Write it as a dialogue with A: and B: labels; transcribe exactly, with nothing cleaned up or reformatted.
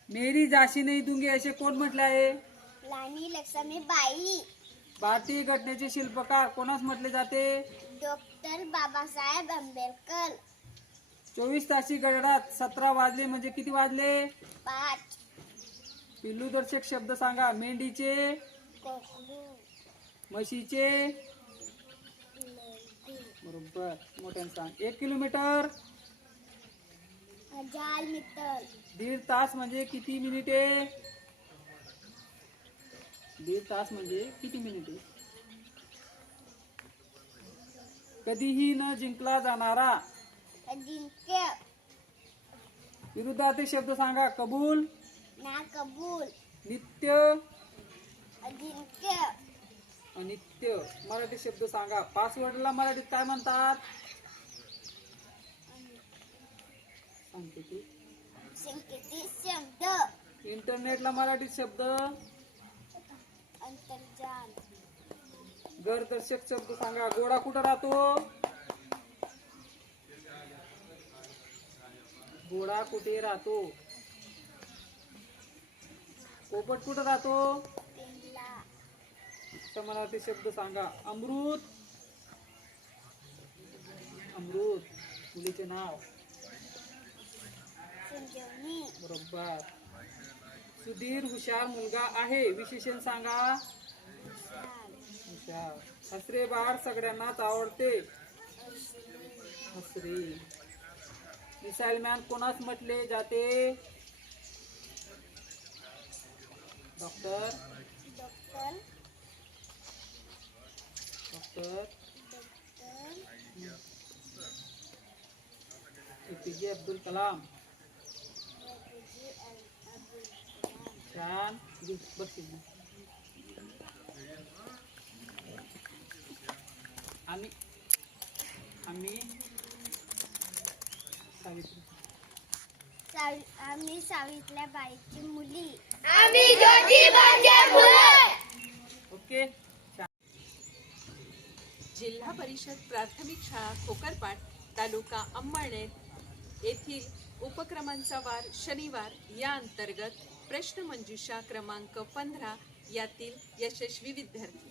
A: मेरी झाशी नाही दूंगी असे कोण म्हटले आहे?
B: राणी लक्ष्मीबाई.
A: भारतीय घटनेचे शिल्पकार कोणास म्हटले जाते?
B: डॉक्टर बाबासाहेब आंबेडकर.
A: चोवीस तासी घड्याळात सतरा वाजले म्हणजे किती वाजले?
B: पाच.
A: पिल्लूदर्शक शब्द सांगा. मेंढीचे,
B: कोकरू,
A: म्हशीचे,
B: मेंढी.
A: बरोबर. मोठ्याने सांग. एक किलोमीटर,
B: हजार मीटर.
A: दीड तास म्हणजे किती मिनिटे? दीड तास म्हणजे किती मिनिटे? कधीही न जिंकला जाणारा.
B: अजिंक्य.
A: विरुद्धार्थी शब्द सांगा. कबूल,
B: ना कबूल.
A: नित्य,
B: अजिंक्य.
A: अनित्य. मराठी शब्द सांगा. पासवर्डला मराठीत काय म्हणतात? सांगते तू.
B: संकेती शब्द.
A: इंटरनेटला मराठीत शब्द.
B: अंतर्जाल.
A: घरदर्शक शब्द सांगा. घोडा कुठं राहतो? घोडा कुठे राहतो? पोपट कुठं राहतो?
B: पिंजला.
A: असा मराठी शब्द सांगा. अमृत, अमृत. मुलीचे नाव.
B: संजीवनी.
A: बरोबर. सुधीर हुशार मुलगा आहे. विशेषण सांगा.
B: विशाल.
A: हुशार. हसरे बाळ सगळ्यांनाच आवडते.
B: हसरी.
A: हसरे. मिसाईल मॅन कोणास म्हटले जाते? Doctor,
B: doctor.
A: Doctor
B: doctor.
A: APJ Abdul Kalam.
B: APJ Abdul Kalam.
A: छान. बस. आम्ही आम्ही सावित्री.
B: सावि आम्ही सावित्रीबाईची मुली.
C: आम्ही ज्योतिबाच्या मुलं.
A: ओके.
D: जिल्हा परिषद प्राथमिक शाळा खोकरपाट तालुका अंमळनेर येथील उपक्रमांचा वार शनिवार या अंतर्गत प्रश्नमंजुषा क्रमांक पंधरा यातील यशस्वी विद्यार्थी